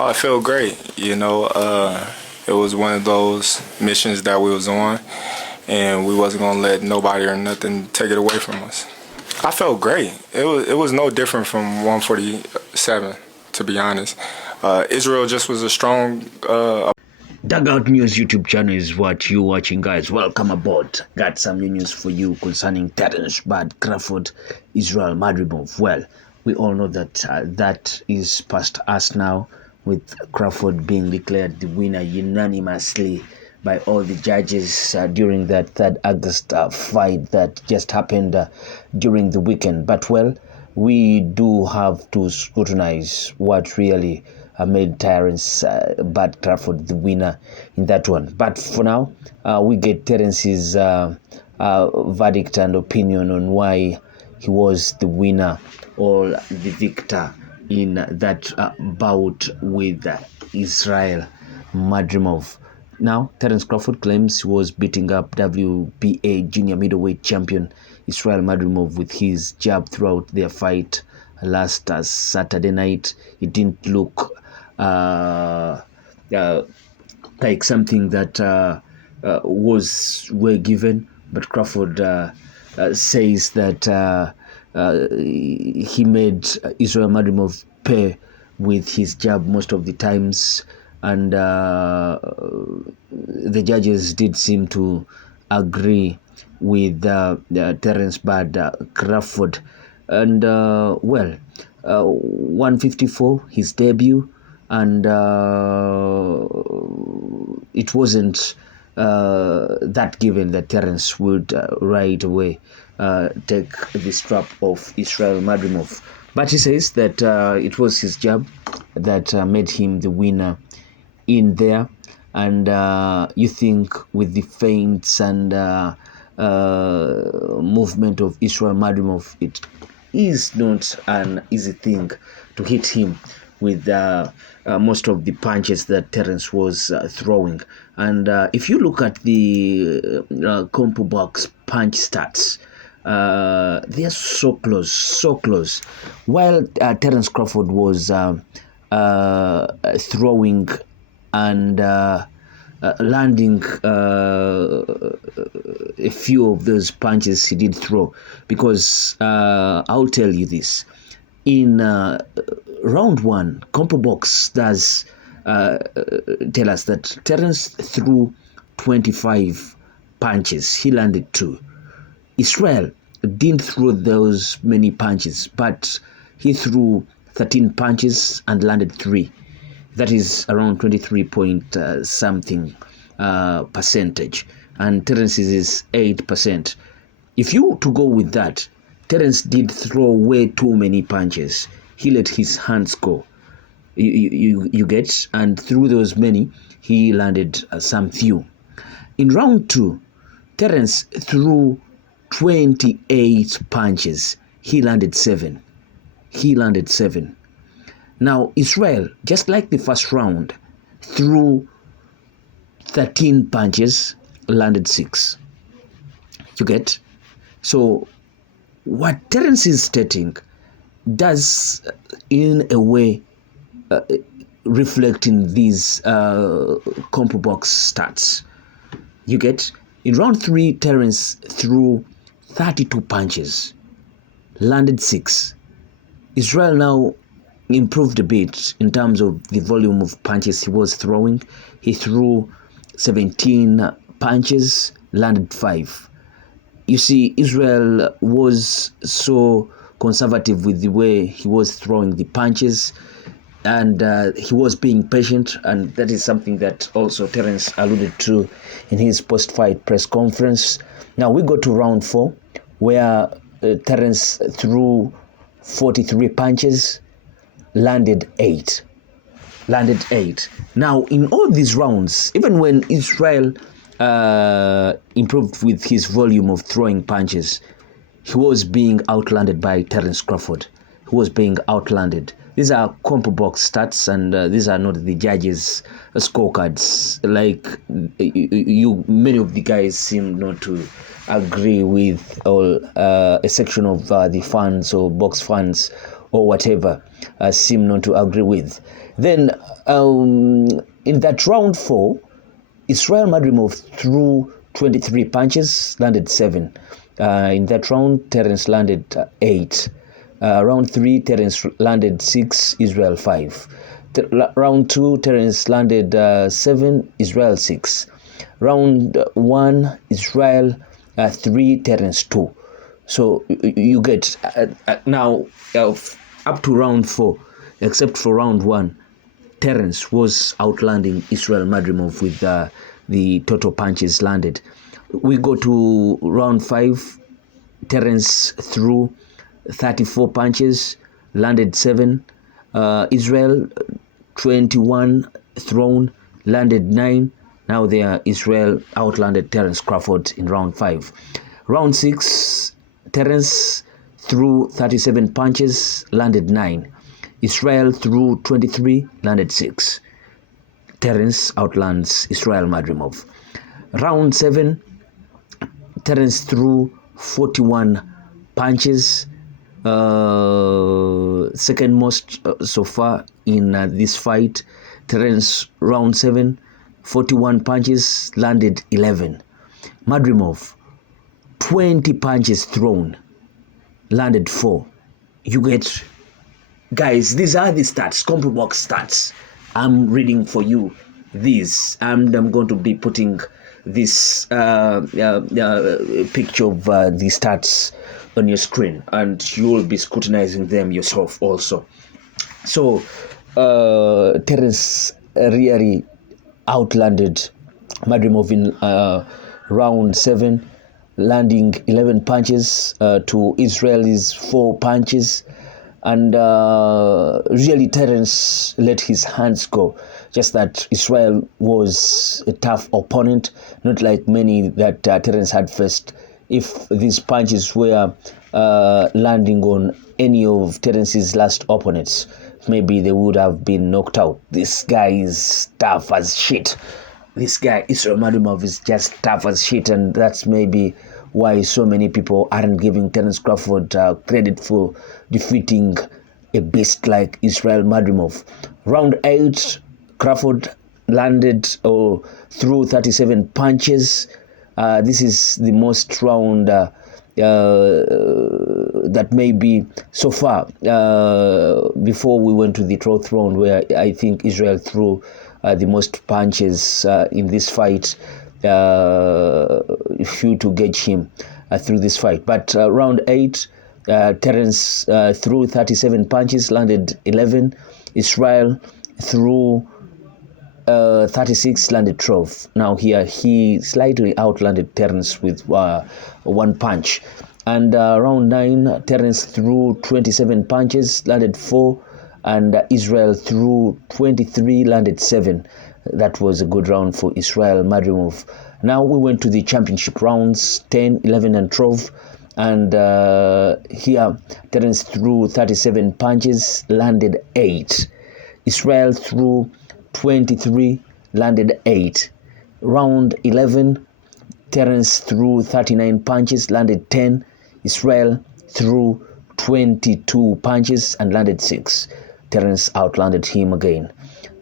Oh, I feel great. It was one of those missions that we was on, and we wasn't gonna let nobody or nothing take it away from us. I felt great. It was no different from 147, to be honest. Israel just was a strong. Dugout News YouTube channel is what you're watching, guys. Welcome aboard. Got some new news for you concerning Terence Bad, Crawford, Israel, Madrimov. Well, we all know that that is past us now, with Crawford being declared the winner unanimously by all the judges during that 3rd August fight that just happened during the weekend. But well, we do have to scrutinize what really made Terence Bad Crawford the winner in that one. But for now, we get Terence's verdict and opinion on why he was the winner or the victor in that bout with Israel Madrimov. Now, Terence Crawford claims he was beating up WBA junior middleweight champion Israel Madrimov with his jab throughout their fight last Saturday night. It didn't look like something that were given, but Crawford says that he made Israel Madrimov pay with his jab most of the times, and the judges did seem to agree with Terence Bad Crawford. And 154, his debut, and it wasn't that given that Terence would right away take the strap of Israel Madrimov. But he says that it was his jab that made him the winner in there. And you think with the feints and movement of Israel Madrimov, it is not an easy thing to hit him with most of the punches that Terence was throwing. And if you look at the CompuBox punch stats, they are so close. While Terence Crawford was throwing and landing a few of those punches he did throw, because I'll tell you this. In round 1, CompuBox does tell us that Terence threw 25 punches. He landed 2. Israel didn't throw those many punches, but he threw 13 punches and landed 3. That is around 23 point something percentage, and Terence's is 8%. If you to go with that, Terence did throw way too many punches. He let his hands go. You get, and through those many, he landed some few. In round 2, Terence threw 28 punches. He landed 7. Now, Israel, just like the first round, threw 13 punches, landed 6. You get? So, what Terence is stating does, in a way, reflect in these CompuBox stats. You get? In round 3, Terence threw 32 punches, landed 6. Israel now improved a bit in terms of the volume of punches he was throwing. He threw 17 punches, landed 5. You see, Israel was so conservative with the way he was throwing the punches, and he was being patient, and that is something that also Terence alluded to in his post-fight press conference. Now we go to round 4, where Terence threw 43 punches, landed 8. Now, in all these rounds, even when Israel improved with his volume of throwing punches, he was being outlanded by Terence Crawford. He was being outlanded. These are CompuBox stats, and these are not the judges' scorecards. Like many of the guys seem not to agree with, or a section of the fans or box fans or whatever seem not to agree with. Then in that round 4, Israel Madrimov threw 23 punches, landed 7. In that round, Terence landed 8. Round 3, Terence landed 6, Israel 5. Round 2, Terence landed 7, Israel 6. Round 1, Israel 3, Terence 2. So you get now up to round 4, except for round 1, Terence was outlanding Israel Madrimov with the total punches landed. We go to round 5. Terence threw 34 punches, landed 7. Israel 21 thrown, landed 9. Now there Israel outlanded Terence Crawford in round 5. Round 6, Terence threw 37 punches, landed 9. Israel threw 23, landed 6. Terence outlands Israel Madrimov. Round 7, Terence threw 41 punches, second most so far in this fight. Terence, round 7, 41 punches, landed 11. Madrimov, 20 punches thrown, landed 4. You get, guys, these are the stats, CompuBox stats. I'm reading for you these, and I'm going to be putting this picture of the stats on your screen, and you will be scrutinizing them yourself also. So Terence really outlanded Madrimov in round 7, landing 11 punches to Israel's 4 punches. And really Terence let his hands go. Just that Israel was a tough opponent, not like many that Terence had faced. If these punches were landing on any of Terence's last opponents, maybe they would have been knocked out. This guy is tough as shit. This guy, Israel Madrimov, is just tough as shit, and that's maybe why so many people aren't giving Terence Crawford credit for defeating a beast like Israel Madrimov. Round 8, Crawford landed or threw 37 punches. This is the most round that may be so far before we went to the 12th round, where I think Israel threw the most punches in this fight, if you to gauge him through this fight. But round 8, Terence threw 37 punches, landed 11. Israel threw 36, landed 12. Now here he slightly outlanded Terence with 1 punch. And round 9, Terence threw 27 punches, landed 4. And Israel threw 23, landed 7. That was a good round for Israel Madrimov. Now we went to the championship rounds 10, 11, and 12. And here Terence threw 37 punches, landed 8. Israel threw 23, landed 8. Round 11, Terence threw 39 punches, landed 10. Israel threw 22 punches and landed 6. Terence outlanded him again.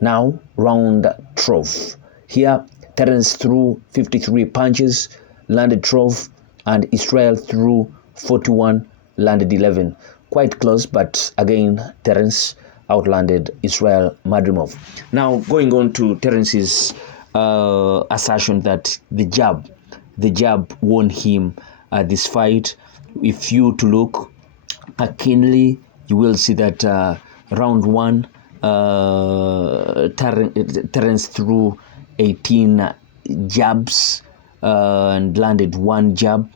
Now, round 12. Here, Terence threw 53 punches, landed 12, and Israel threw 41, landed 11. Quite close, but again, Terence outlanded Israel Madrimov. Now, going on to Terence's assertion that the jab won him this fight. If you to look keenly, you will see that round 1, Terence threw 18 jabs and landed 1 jab.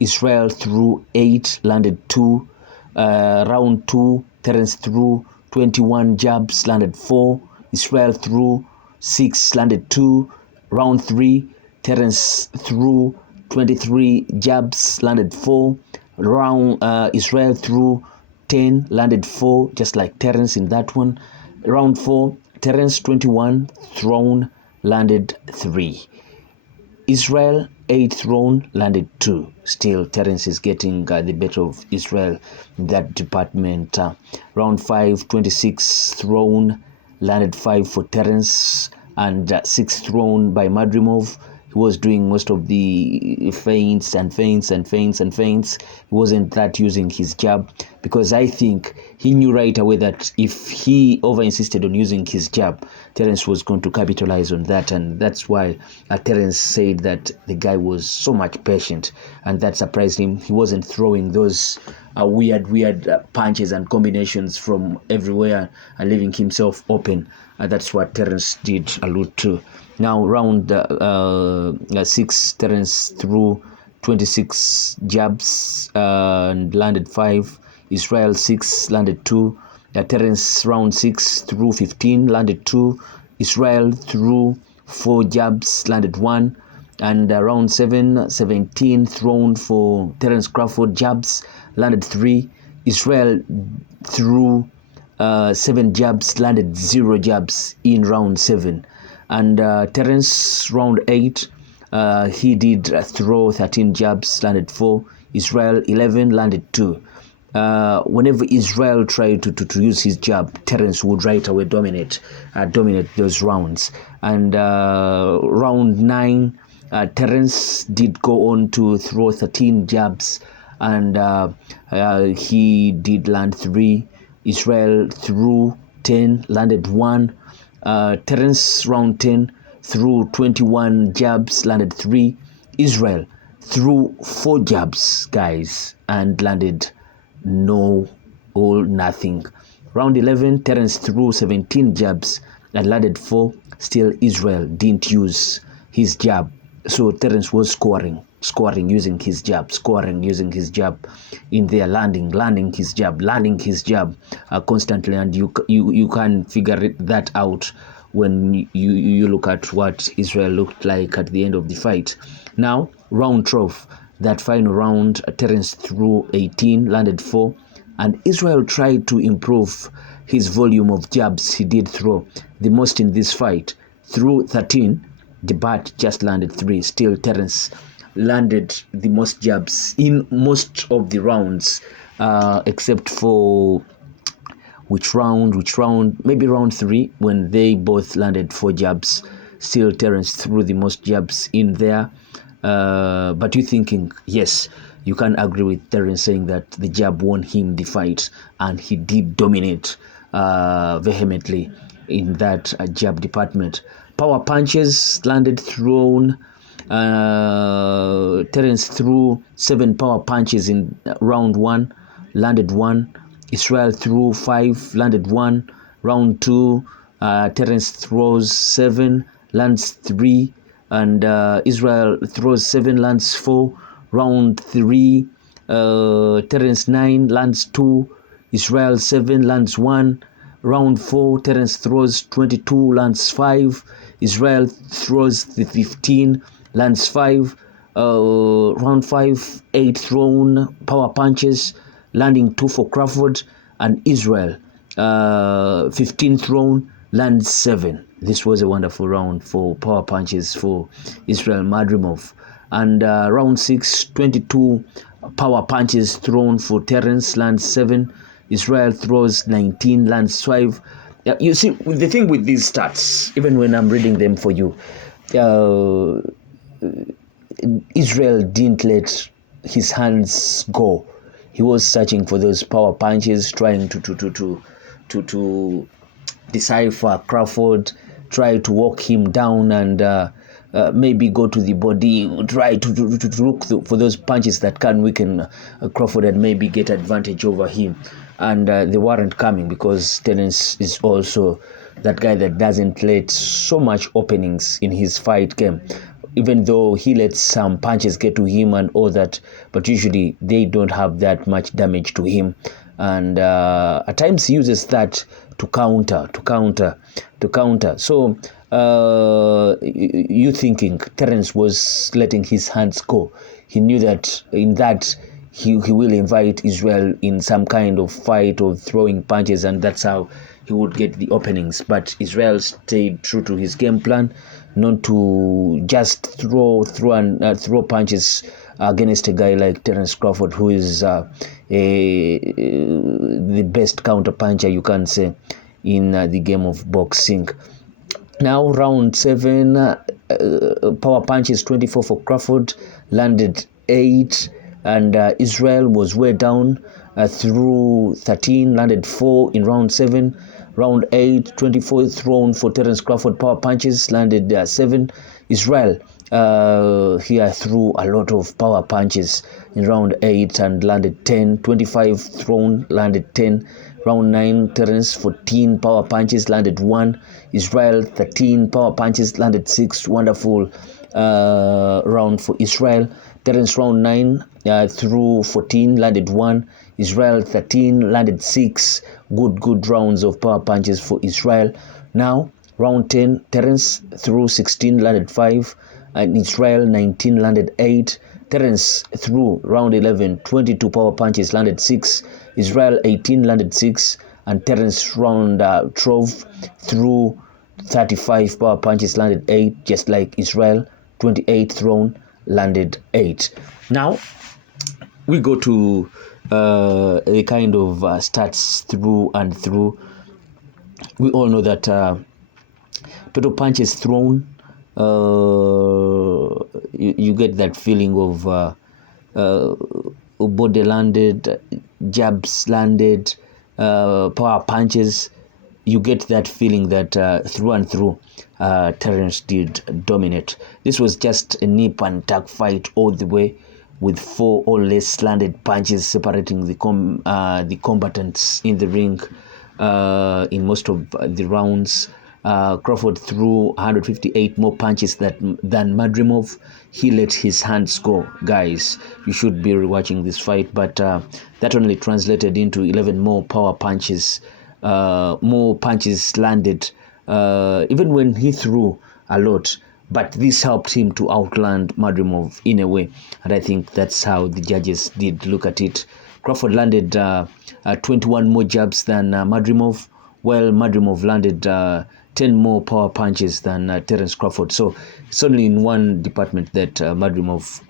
Israel threw 8, landed 2. Round 2, Terence threw 21 jabs, landed 4. Israel threw 6, landed 2. Round 3, Terence threw 23 jabs, landed 4. Israel threw 10, landed 4, just like Terence in that one. Round 4, Terence 21 thrown, landed 3. Israel 8 thrown, landed 2. Still, Terence is getting the better of Israel in that department. Round 5, 26 thrown, landed 5 for Terence, and 6 thrown by Madrimov. He was doing most of the feints. He wasn't that using his jab, because I think he knew right away that if he over-insisted on using his jab, Terence was going to capitalize on that, and that's why Terence said that the guy was so much patient, and that surprised him. He wasn't throwing those weird punches and combinations from everywhere and leaving himself open. That's what Terence did allude to. Now, round 6, Terence threw 26 jabs and landed 5. Israel 6, landed 2. Terence round 6 threw 15, landed 2. Israel threw 4 jabs, landed 1. And round 7, 17 thrown for Terence Crawford jabs, landed 3. Israel threw 7 jabs, landed 0 jabs in round 7. And Terence round 8, he did throw 13 jabs, landed 4. Israel 11, landed 2. Whenever Israel tried to use his jab, Terence would right away dominate those rounds. And round 9, Terence did go on to throw 13 jabs, and he did land 3. Israel threw 10, landed 1. Terence round 10 threw 21 jabs, landed 3. Israel threw 4 jabs, guys, and landed no or nothing. Round 11, Terence threw 17 jabs and landed 4. Still, Israel didn't use his jab. So Terence was scoring using his jab, in there, landing his jab constantly, and you can figure that out when you look at what Israel looked like at the end of the fight. Now, round 12, that final round, Terence threw 18, landed 4, and Israel tried to improve his volume of jabs. He did throw the most in this fight, threw 13. The bat just landed 3. Still, Terence landed the most jabs in most of the rounds, except for which round? Maybe round 3, when they both landed 4 jabs. Still, Terence threw the most jabs in there. But you're thinking, yes, you can agree with Terence saying that the jab won him the fight, and he did dominate vehemently in that jab department. Power punches landed thrown. Terence threw 7 power punches in round 1, landed 1. Israel threw 5, landed 1. Round 2, Terence throws 7, lands 3, and Israel throws 7, lands 4. Round 3, Terence 9, lands 2. Israel 7, lands 1. Round 4, Terence throws 22, lands 5. Israel throws the 15, lands 5. Round 5, 8 thrown power punches, landing 2 for Crawford, and Israel 15 thrown, lands 7. This was a wonderful round for power punches for Israel Madrimov. And round 6, 22 power punches thrown for Terence, lands 7. Israel throws 19, lands 5. You see, the thing with these stats, even when I'm reading them for you, Israel didn't let his hands go. He was searching for those power punches, trying to decipher Crawford, try to walk him down, and maybe go to the body, try to look for those punches that can weaken Crawford and maybe get advantage over him. And they weren't coming, because Terence is also that guy that doesn't let so much openings in his fight game, even though he lets some punches get to him and all that, but usually they don't have that much damage to him. And at times he uses that to counter. So you thinking Terence was letting his hands go. He knew that in that he will invite Israel in some kind of fight or throwing punches, and that's how he would get the openings. But Israel stayed true to his game plan, not to just throw punches against a guy like Terence Crawford, who is the best counter puncher, you can say, in the game of boxing. Now, round 7, power punches 24 for Crawford, landed 8, and Israel was way down, through 13, landed 4 in round 7. Round 8, 24 thrown for Terence Crawford, power punches, landed 7. Israel here threw a lot of power punches in round 8 and landed 10. 25 thrown, landed 10. Round 9, Terence 14 power punches, landed 1. Israel 13 power punches, landed 6. Wonderful round for Israel. Terence round 9 through 14, landed 1. Israel 13, landed 6. Good rounds of power punches for Israel. Now, round 10, Terence through 16, landed 5. And Israel 19, landed 8. Terence through round 11, 22 power punches, landed 6. Israel 18, landed 6. And Terence round 12 through 35 power punches, landed 8, just like Israel. 28 thrown, landed 8. Now, we go to the kind of stats through and through. We all know that total punches thrown, you get that feeling of body landed, jabs landed, power punches. You get that feeling that through and through, Terence did dominate. This was just a nip and tuck fight all the way, with 4 or less landed punches separating the combatants in the ring in most of the rounds. Crawford threw 158 more punches than Madrimov. He let his hands go. Guys, you should be rewatching this fight, but that only translated into 11 more power punches. More punches landed, even when he threw a lot. But this helped him to outland Madrimov in a way. And I think that's how the judges did look at it. Crawford landed 21 more jabs than Madrimov, while Madrimov landed 10 more power punches than Terence Crawford. So it's only in one department that Madrimov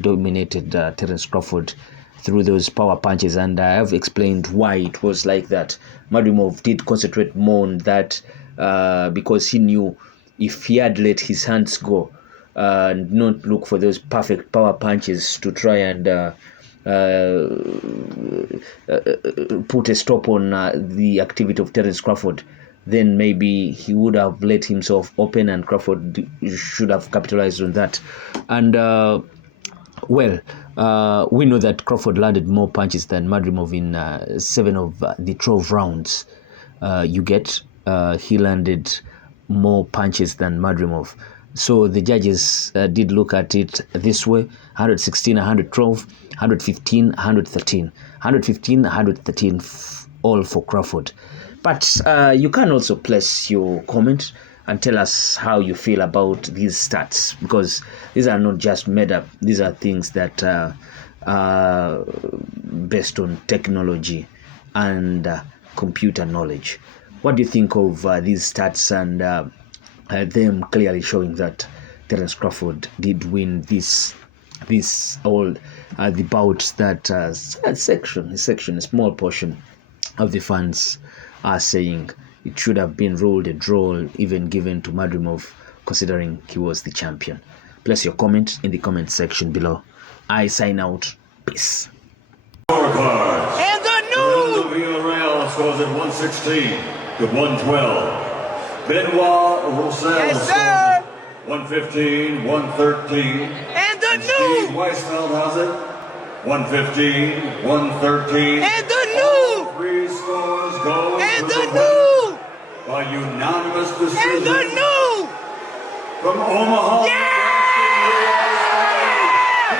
dominated Terence Crawford through those power punches. And I have explained why it was like that. Madrimov did concentrate more on that because he knew if he had let his hands go and not look for those perfect power punches to try and put a stop on the activity of Terence Crawford, then maybe he would have let himself open, and Crawford should have capitalized on that. And we know that Crawford landed more punches than Madrimov in 7 of the 12 rounds. He landed more punches than Madrimov. So the judges did look at it this way: 116, 112, 115, 113. 115, 113, all for Crawford. But you can also place your comment and tell us how you feel about these stats, because these are not just made up. These are things that are based on technology and computer knowledge. What do you think of these stats and them clearly showing that Terence Crawford did win this all the bouts that a small portion of the fans are saying it should have been ruled a draw, even given to Madrimov, considering he was the champion? Place your comment in the comment section below. I sign out. Peace. And the new Villarreal scores at 116 to 112. Benoit Roussel Yes, scores sir. at 115, 113. and the Steve new Weisfeld has it 115, 113. and the new 3 scores go and to the the new by unanimous and decision the new. from Omaha. Yeah!